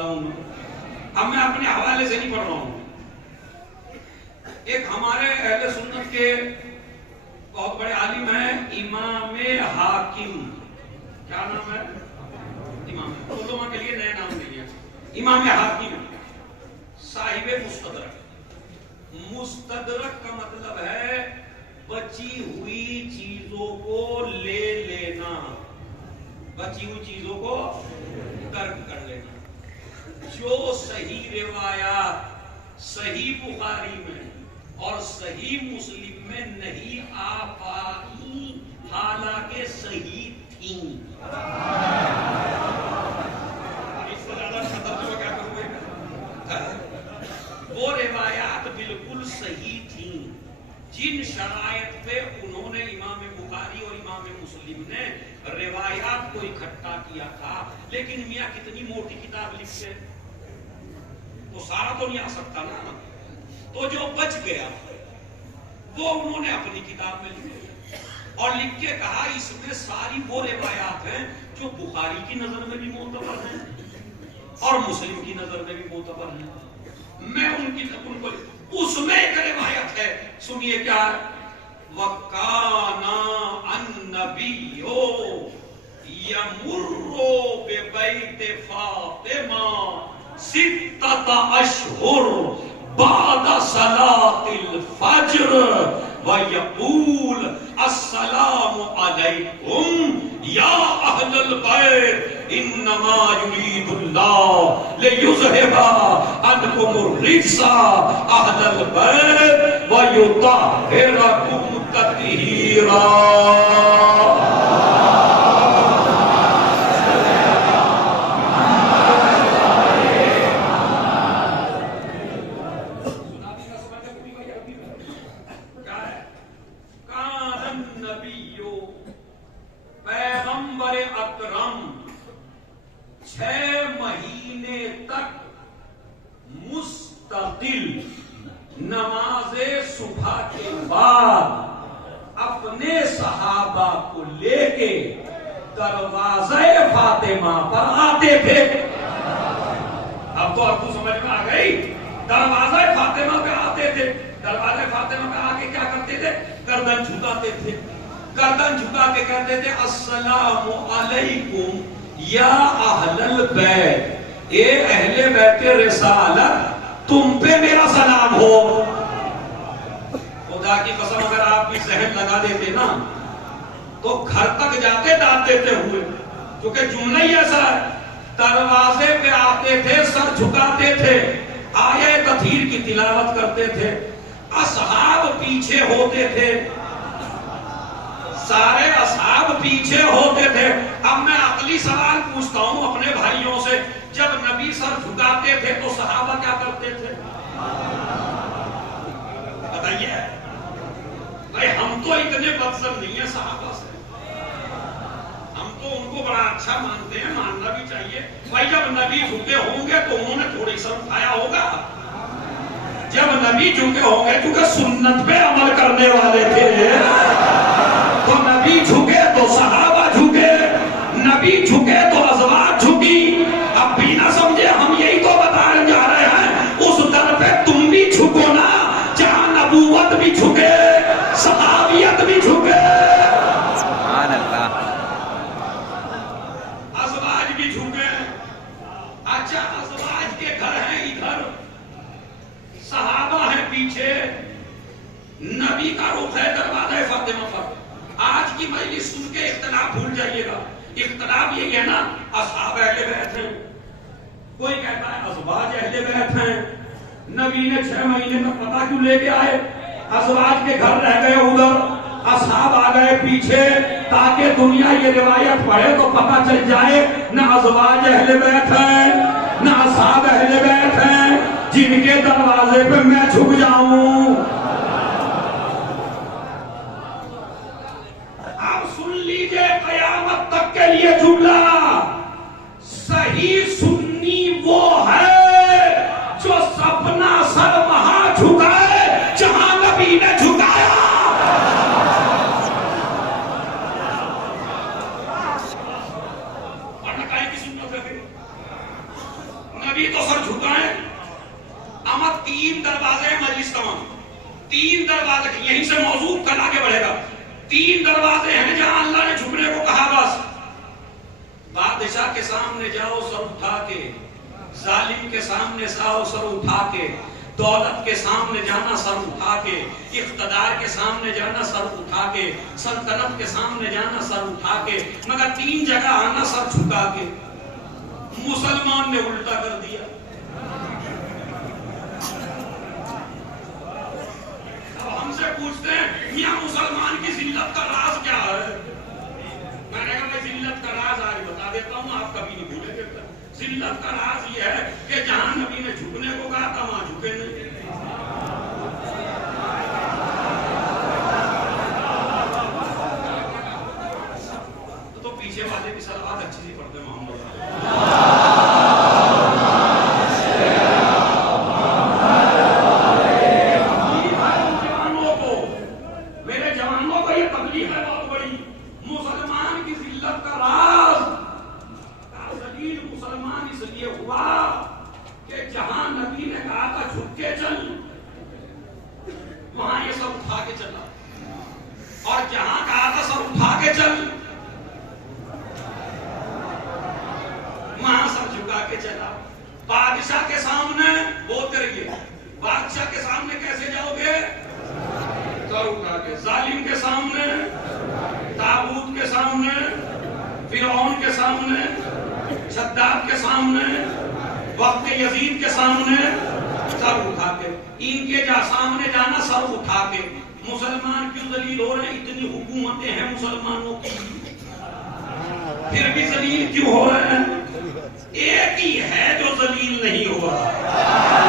رہا ہوں. اب میں اپنے حوالے سے نہیں پڑھ رہا ہوں. ایک ہمارے اہل سنت کے بہت بڑے عالم ہیں امام حاکم. کیا نام ہے؟ امام. علماء کے لیے نئے نام نہیں ہے. امام حاکم صاحب مستدرک. مستدرک کا مطلب ہے بچی ہوئی چیزوں کو لے لینا, بچی ہوئی چیزوں کو ترک کر لینا. جو صحیح روایات صحیح بخاری میں اور صحیح مسلم میں نہیں آ پائی حالانکہ صحیح تھیں. اس سے زیادہ خطر جو کیا کروں گے, وہ روایات بالکل صحیح تھیں جن شرائط پہ انہوں نے امام بخاری اور امام مسلم نے روایات کو اکٹھا کیا تھا. لیکن میاں کتنی موٹی کتاب لکھتے تو سارا تو نہیں آ سکتا نا. تو جو بچ گیا وہ انہوں نے اپنی کتاب میں لکھا اور لکھ کے کہا اس میں ساری وہ روایات ہیں جو بخاری کی نظر میں بھی معتبر ہیں اور مسلم کی نظر میں بھی معتبر ہیں. میں ان کو اس میں ایک روایت ہے, سنیے کیا ہے. وَكَانَ النَّبِيُّ يَمُرُّ بِبَيْتِ فَاطِمَةَ 6 أشهر بعد صلاة الفجر وَيَقُولُ السلام علیکم یا اہل البیت انما یرید اللہ لیذہب عنکم الرجس اہل البیت ویطہرکم تطہیرا. پیغمبر اکرم 6 مہینے تک مستقل نماز صبح کے بعد اپنے صحابہ کو لے کے دروازے فاطمہ پر آتے تھے. اب تو آپ کو سمجھ میں آ گئی. دروازے فاطمہ پہ آتے تھے. دروازے فاطمہ پہ آ کے کیا کرتے تھے؟ گردن جھکاتے تھے. گردن جھکا کے کہتے تھے السلام علیکم یا اہل البیت, اے اہل بیت رسالت تم پہ میرا سلام ہو. خدا کی قسم اگر آپ بھی ذہن لگا دیتے نا تو گھر تک جاتے داد دیتے ہوئے, کیونکہ جملہ ہی ایسا ہے. دروازے پہ آتے تھے, سر جھکاتے تھے, آیت تطہیر کی تلاوت کرتے تھے, اصحاب پیچھے ہوتے تھے, سارے اصحاب پیچھے ہوتے تھے. اب میں عقلی سوال پوچھتا ہوں اپنے بھائیوں سے, جب نبی سر جھکاتے تھے تو صحابہ کیا کرتے تھے؟ بتائیے بھائی. ہم تو اتنے بدزن نہیں ہیں صحابہ سے, ہم تو ان کو بڑا اچھا مانتے ہیں, ماننا بھی چاہیے. بھائی جب نبی جھکے ہوں گے تو انہوں نے تھوڑی سر اٹھایا ہوگا. جب نبی جھکے ہوں گے کیونکہ سنت پہ عمل کرنے والے تھے تو نبی جھکے تو صحابہ جھکے, نبی جھکے تو ازواج جھکی. اب بھی نہ سمجھے, ہم یہی تو بتانے جا رہے ہیں اس در پہ تم بھی جھکو نا جہاں نبوت بھی جھکے, صحابیت بھی جھکے, سبحان اللہ, ازواج بھی جھکے. اچھا ازواج کے گھر ہیں ادھر, صحابہ ہیں پیچھے, نبی کا رخ ہے دروازہ فاطمہ پر. آج کی مجلس سن کے اختلاف بھول جائیے گا. اختلاف یہی ہے نا اصحاب اہل بیت ہیں, کوئی کہتا ہے ازواج اہل بیت ہیں. نبی نے 6 مہینے تک پتہ کیوں لے کے آئے؟ ازواج کے گھر رہ گئے ادھر, اصحاب آ گئے پیچھے, تاکہ دنیا یہ روایت پڑھے تو پتہ چل جائے نہ ازواج اہل بیت ہیں نہ اصحاب اہل بیت ہیں جن کے دروازے پہ میں جھک جاؤں. قیامت تک کے لیے جملہ, صحیح سنی وہ ہے جو اپنا سر وہاں جھکائے جہاں نبی نے جھکایا. پڑھنا کہیں کی سنت ہے, نبی تو سر جھکائیں. اما 3 دروازے مجلس تمام, 3 دروازے, یہیں سے موضوع کل آگے بڑھے گا. 3 دروازے ہیں جہاں اللہ نے جھکنے کو کہا. بس بادشاہ کے سامنے جاؤ سر اٹھا کے, ظالم کے سامنے جاؤ سر اٹھا کے, دولت کے سامنے جانا سر اٹھا کے, اقتدار کے سامنے جانا سر اٹھا کے, سلطنت کے سامنے جانا سر اٹھا کے, مگر 3 جگہ آنا سر جھکا کے. مسلمان نے الٹا کر دیا. اب ہم سے پوچھتے ہیں میاں مسلمان کی ذلت کا راز کیا ہے؟ میں نے کہا میں ذلت کا راز آج بتا دیتا ہوں, آپ کبھی نہیں بھولیں گے. ذلت کا راز یہ ہے کہ جہاں نبی نے جھکنے کو کہا تھا وہاں جھکے نہیں. تو پیچھے والے بھی صلوات اچھی سی پڑھتے محمد. میرے جوانوں کو یہ تکلیف ہے بہت بڑی. مسلمان کی ذلت کا راز, ذلیل مسلمان اس لیے ہوا کہ جہاں نبی نے کہا تھا جھک کے چل, وہاں یہ سب اٹھا کے چلا, اور جہاں کہا تھا سب اٹھا کے چل, وہاں سب جھکا کے چلا. بادشاہ کے سامنے بولتے رہیے, بادشاہ کے سامنے کیسے جاؤ گے؟ سر اٹھا کے. ظالم کے سامنے, طاغوت کے سامنے, فرعون کے سامنے, شداد کے سامنے, وقت یزید کے سامنے سر اٹھا کے. ان کے سامنے جانا سر اٹھا کے. مسلمان کیوں ذلیل ہو رہے ہیں؟ اتنی حکومتیں ہیں مسلمانوں کی, پھر بھی ذلیل کیوں ہو رہے ہیں؟ ایک ہی ہے جو ذلیل نہیں ہو رہا.